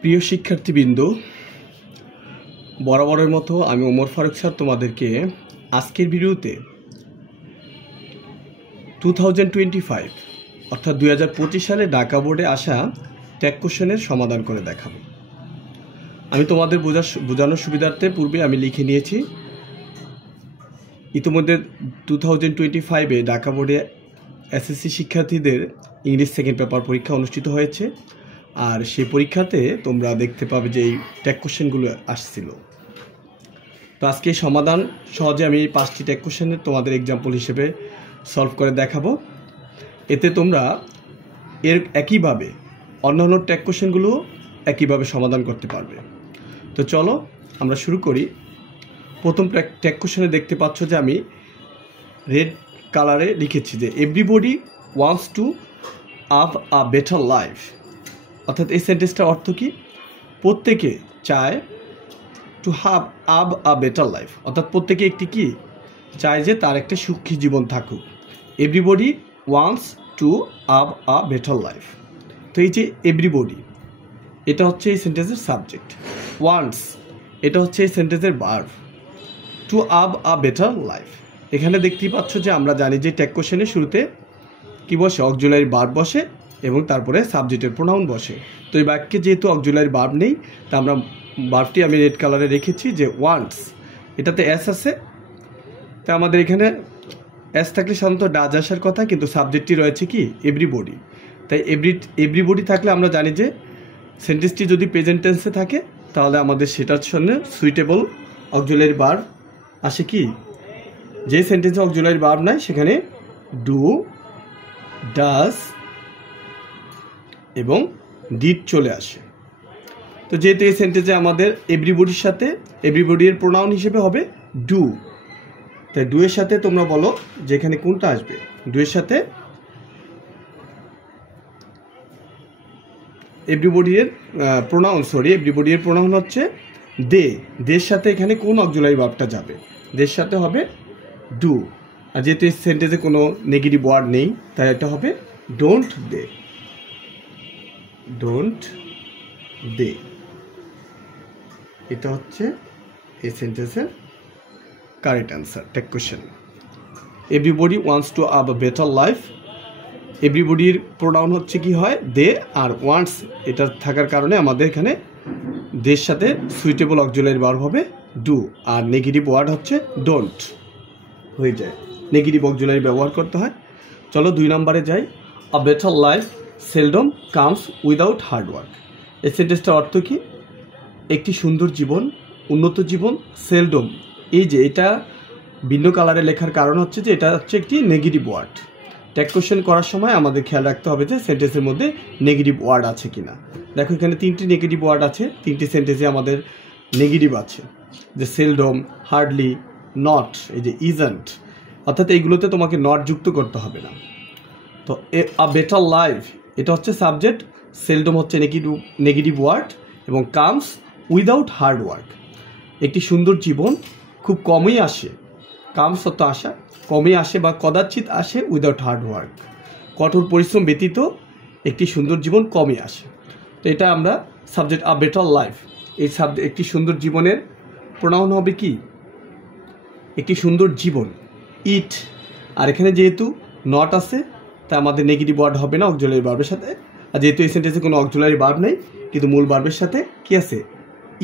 প্রিয় শিক্ষার্থীবৃন্দ, বরাবরের মতো আমি ওমর ফারুক স্যার তোমাদেরকে আজকের ভিডিওতে 2025 অর্থাৎ 2025 সালে ঢাকা বোর্ডে আসা ট্যাগ কোশ্চেনের সমাধান করে দেখাবো। আমি তোমাদের বোঝানোর সুবিধার্থে পূর্বে আমি লিখে নিয়েছি। ইতিমধ্যে 2025-এ ঢাকা বোর্ডে এসএসসি শিক্ষার্থীদের ইংলিশ সেকেন্ড পেপার পরীক্ষা অনুষ্ঠিত হয়েছে, আর সেই পরীক্ষাতে তোমরা দেখতে পাবে যে এই ট্যাগ কোশ্চেনগুলো আসছিল। তো আজকে সমাধান সহজে আমি 5টি ট্যাগ কোশ্চেনের তোমাদের এক্সাম্পল হিসেবে সলভ করে দেখাবো। এতে তোমরা এর একইভাবে অন্যান্য ট্যাগ কোশ্চেনগুলো একইভাবে সমাধান করতে পারবে। তো চলো আমরা শুরু করি। প্রথম ট্যাগ কোশ্চেনে দেখতে পাচ্ছ যে আমি রেড কালারে লিখেছি যে everybody wants to have a better life. অর্থাৎ এই সেন্টেন্সটার অর্থ কি? প্রত্যেকে চায় two have a better life, অর্থাৎ প্রত্যেকে একটি কি চায় যে তার একটা সুখী জীবন থাকুক। Everybody wants to have a better life. তো এই যে এভরিবডি, এটা হচ্ছে এই সেন্টেন্সের সাবজেক্ট। ওয়ান্টস, এটা হচ্ছে এই সেন্টেন্সের verb. Two have a better life, এখানে দেখতেই পাচ্ছ যে আমরা জানি যে ট্যাগ কোশ্চেনের শুরুতে কি বসে? অক্সিলারি ভার্ব বসে এবং তারপরে সাবজেক্টের প্রোনাউন বসে। তো এই বাক্যে যেহেতু অক্সিলারি ভার্ব নেই, তা আমরা ভার্বটি আমি রেড কালারে রেখেছি যে ওয়ান্টস, এটাতে এস আছে। তা আমাদের এখানে এস থাকলে সাধারণত ডাজ আসার কথা, কিন্তু সাবজেক্টটি রয়েছে কি এভরিবডি। তাই এভরিবডি থাকলে আমরা জানি যে সেন্টেন্সটি যদি প্রেজেন্ট টেন্সে থাকে তাহলে আমাদের সেটার জন্য সুইটেবল অক্সিলারি ভার্ব আসে কি? যে সেন্টেন্সে অক্সিলারি ভার্ব নাই সেখানে ডু, ডাজ এবং ডিড চলে আসে। তো যেহেতু এই সেন্টেন্সে আমাদের এভরিবডির সাথে এভরিবডির প্রোনাউন হিসেবে হবে ডু, তাই ডু এর সাথে তোমরা বলো যে এখানে কোনটা আসবে? ডু এর সাথে এভরিবডির প্রোনাউন হচ্ছে দে। দের সাথে এখানে কোন অক্সিলারি ভার্বটা যাবে? দের সাথে হবে ডু। আর যেহেতু এই সেন্টেন্সে কোনো নেগেটিভ ওয়ার্ড নেই, তাই এটা হবে ডোন্ট দে। ডোন্ট দে, এটা হচ্ছে এই সেন্টেন্সের correct answer tag question. Everybody wants to have a better life. এভরিবডির প্রোনাউন হচ্ছে কি হয়? দে, আর ওয়ান্টস এটা থাকার কারণে আমাদের এখানে দের সাথে সুইটেবল অক্সিলারি ভার্ব হবে ডু, আর নেগেটিভ ওয়ার্ড হচ্ছে ডোন্ট হয়ে যায়। নেগেটিভ অক্সিলারি ব্যবহার করতে হয়। চলো 2 নম্বরে যাই। আ better life seldom comes without hard work. এই সেন্টেন্সটার অর্থ কি? একটি সুন্দর জীবন, উন্নত জীবন সেলডম, এই যে এটা ভিন্ন কালারে লেখার কারণ হচ্ছে যে এটা হচ্ছে একটি নেগেটিভ ওয়ার্ড। ট্যাগ কোশ্চেন করার সময় আমাদের খেয়াল রাখতে হবে যে সেন্টেন্সের মধ্যে নেগেটিভ ওয়ার্ড আছে কিনা। দেখো এখানে 3টি নেগেটিভ ওয়ার্ড আছে, 3টি সেন্টেন্সে আমাদের নেগেটিভ আছে, যে সেলডম, হার্ডলি, নট, এই যে ইজন্ট, অর্থাৎ এইগুলোতে তোমাকে নট যুক্ত করতে হবে না। তো আ বেটার লাইফ এটা হচ্ছে সাবজেক্ট, সেলডম হচ্ছে নেগেটিভ ওয়ার্ড, এবং কামস উইদাউট হার্ড ওয়ার্ক। একটি সুন্দর জীবন খুব কমই আসে, কামস অর্থ আসা, কমই আসে বা কদাচিৎ আসে, উইদাউট হার্ড ওয়ার্ক, কঠোর পরিশ্রম ব্যতীত একটি সুন্দর জীবন কমই আসে। তো এটা আমরা সাবজেক্ট আ বেটার লাইফ, এই সাবজেক্ট একটি সুন্দর জীবনের প্রোনাউন হবে কি? একটি সুন্দর জীবন, ইট। আর এখানে যেহেতু নট আছে তা আমাদের নেগেটিভ ওয়ার্ড হবে না অক্সিলারি ভার্বের সাথে। আর যেহেতু এই সেন্টেন্সে কোনো অক্সিলারি ভার্ব নেই, কিন্তু মূল ভার্বের সাথে কি আছে?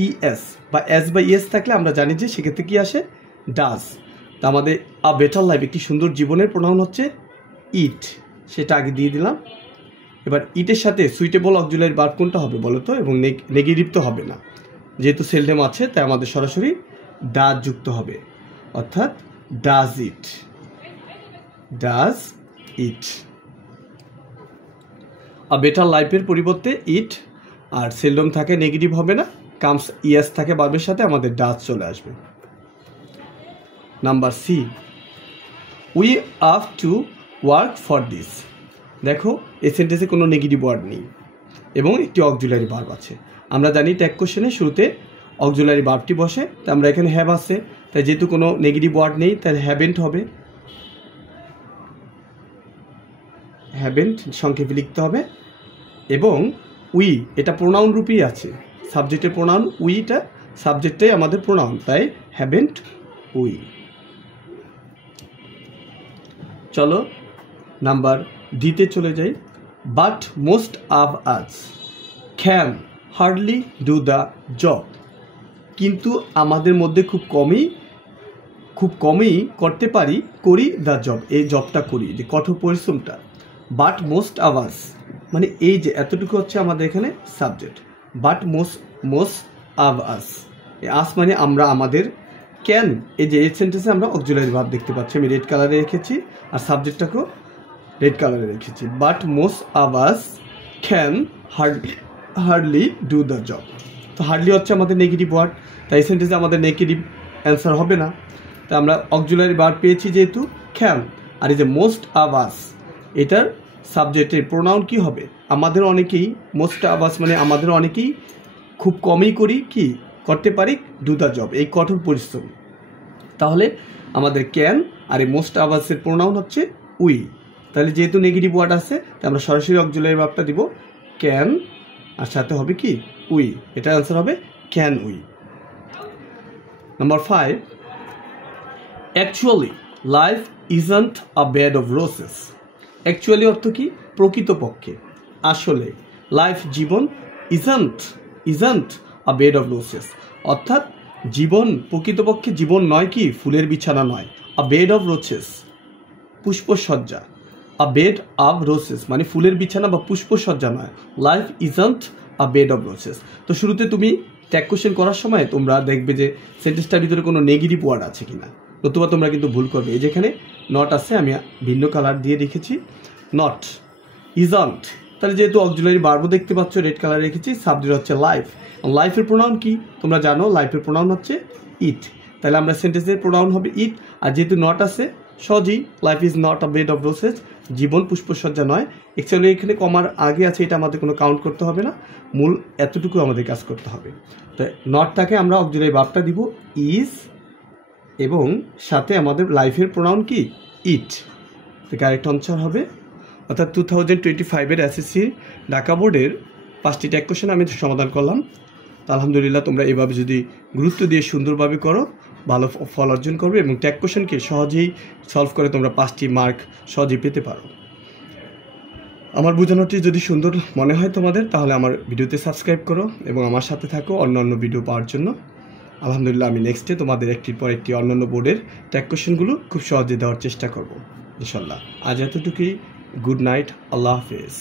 ইএস বা এস বা ইএস থাকলে আমরা জানি যে সেক্ষেত্রে কি আসে? ডাজ। তা আমাদের আ বেটার লাইফ একটি সুন্দর জীবনের প্রোনাউন হচ্ছে ইট, সেটা আগে দিয়ে দিলাম। এবার ইটের সাথে সুইটেবল অক্সিলারি ভার্ব কোনটা হবে বলো তো? এবং নেগেটিভ তো হবে না, যেহেতু সেলডম আছে তাই আমাদের সরাসরি ডাজ যুক্ত হবে, অর্থাৎ does it. Does it. A better লাইফের পরিবর্তে ইট, আর সেলডম থাকে নেগেটিভ হবে না, কামস ইএস থাকে ভার্বের সাথে, আমাদের ডাজ চলে আসবে। Number C, we have to work for this. দেখো এই সেন্টেন্সে কোনো নেগেটিভ ওয়ার্ড নেই এবং একটি অক্সিলারি ভার্ব আছে। আমরা জানি ট্যাগ কোশ্চেনের শুরুতে অক্সিলারি ভার্বটি বসে, তাই আমরা এখানে হ্যাভ আছে, তাই যেহেতু কোনো নেগেটিভ ওয়ার্ড নেই তাই হ্যাভেন্ট হবে, হ্যাভেন্ট সংক্ষেপে লিখতে হবে। এবং উই এটা প্রোনাউন রূপেই আছে, সাবজেক্টের প্রোনাউন উইটা সাবজেক্টটাই আমাদের প্রোনাউন, তাই হ্যাভেন্ট উই। চলো নাম্বার ডিতে চলে যাই। But most of us can hardly do the job, কিন্তু আমাদের মধ্যে খুব কমই করতে করি দ্য জব, এই জবটা করি, যে কঠোর পরিশ্রমটা। বাট মোস্ট অফ আস মানে এই যে এতটুকু হচ্ছে আমাদের এখানে subject, but most of us, us মানে আমরা আমাদের, ক্যান এই যে এই সেন্টেন্সে আমরা অক্সিলারি ভার্ব দেখতে পাচ্ছি, আমি রেড কালারে রেখেছি আর সাবজেক্টটাকেও রেড কালারে রেখেছি। But most of us can hardly do the job, তো হার্ডলি হচ্ছে আমাদের নেগেটিভ ওয়ার্ড, তাই এই সেন্টেন্সে আমাদের নেগেটিভ অ্যান্সার হবে না, তাই আমরা অক্সিলারি ভার্ব পেয়েছি যেহেতু ক্যান। আর এই যে মোস্ট অফ আস এটার সাবজেক্টের প্রোনাউন কি হবে, আমাদের অনেকেই, মোস্ট অফ আস মানে আমাদের অনেকেই খুব কমই করতে পারি ডু দ্য জব, এই কঠোর পরিশ্রম। তাহলে আমাদের ক্যান আর এই মোস্ট অফ আসের প্রোনাউন হচ্ছে উই, তাহলে যেহেতু নেগেটিভ ওয়ার্ড আছে তাই আমরা সরাসরি অক্সিলারি ভার্বটা দিব ক্যান, আর সাথে হবে কি উই, এটার অ্যান্সার হবে can we. Number 5, actually life isn't a bed of roses. Actually অর্থ কি, প্রকৃতপক্ষে, আসলে, লাইফ জীবন, isn't a bed of roses অর্থাৎ জীবন, প্রকৃতপক্ষে জীবন নয় কি ফুলের বিছানা নয়, আ বেড অফ রোসেস পুষ্পসজ্জা, আ বেড অফ রোসেস মানে ফুলের বিছানা বা পুষ্পসজ্জা নয়, life isn't a bed of roses. তো শুরুতে তুমি ট্যাগ কোশ্চেন করার সময় তোমরা দেখবে যে সেন্টেন্সটার ভিতরে কোনো নেগেটিভ ওয়ার্ড আছে কিনা, নতুবা তোমরা কিন্তু ভুল করবে। এই যেখানে নট আছে, আমি ভিন্ন কালার দিয়ে রেখেছি, নট, ইজন্ট, তাহলে যেহেতু অক্সিলারি ভার্বও দেখতে পাচ্ছ রেড কালার রেখেছি, সাবজেক্ট হচ্ছে লাইফ, লাইফের প্রোনাউন কি তোমরা জানো, লাইফের প্রোনাউন হচ্ছে ইট, তাহলে আমরা সেন্টেন্সের প্রোনাউন হবে ইট, আর যেহেতু নট আছে সহজেই life is not a bed of roses, জীবন পুষ্পসজ্জা নয়। অ্যাকচুয়ালি এখানে কমার আগে আছে, এটা আমাদের কোনো কাউন্ট করতে হবে না, মূল এতটুকু আমাদের কাজ করতে হবে। তো নটটাকে আমরা অক্সিলারি ভার্বটা দিব ইজ, এবং সাথে আমাদের লাইফের প্রোনাউন কি ইট, তো কারেক্ট আনসার হবে। অর্থাৎ 2025-এর এসএসসি ঢাকা বোর্ডের 5টি ট্যাগ কোশ্চেন আমি সমাধান করলাম। তো আলহামদুলিল্লাহ তোমরা এভাবে যদি গুরুত্ব দিয়ে সুন্দরভাবে করো ভালো ফল অর্জন করবে, এবং ট্যাগ কোশ্চেনকে সহজেই সলভ করে তোমরা 5টি মার্ক সহজেই পেতে পারো। আমার বোঝানোটি যদি সুন্দর মনে হয় তোমাদের, তাহলে আমার ভিডিওতে সাবস্ক্রাইব করো এবং আমার সাথে থাকো অন্য ভিডিও পাওয়ার জন্য। আলহামদুলিল্লাহ আমি নেক্সটে তোমাদের একটির পর একটি অন্যান্য বোর্ডের ট্যাগ কোশ্চেনগুলো খুব সহজে দেওয়ার চেষ্টা করব ইনশাল্লাহ। আজ এতটুকুই, গুড নাইট, আল্লাহ হাফেজ।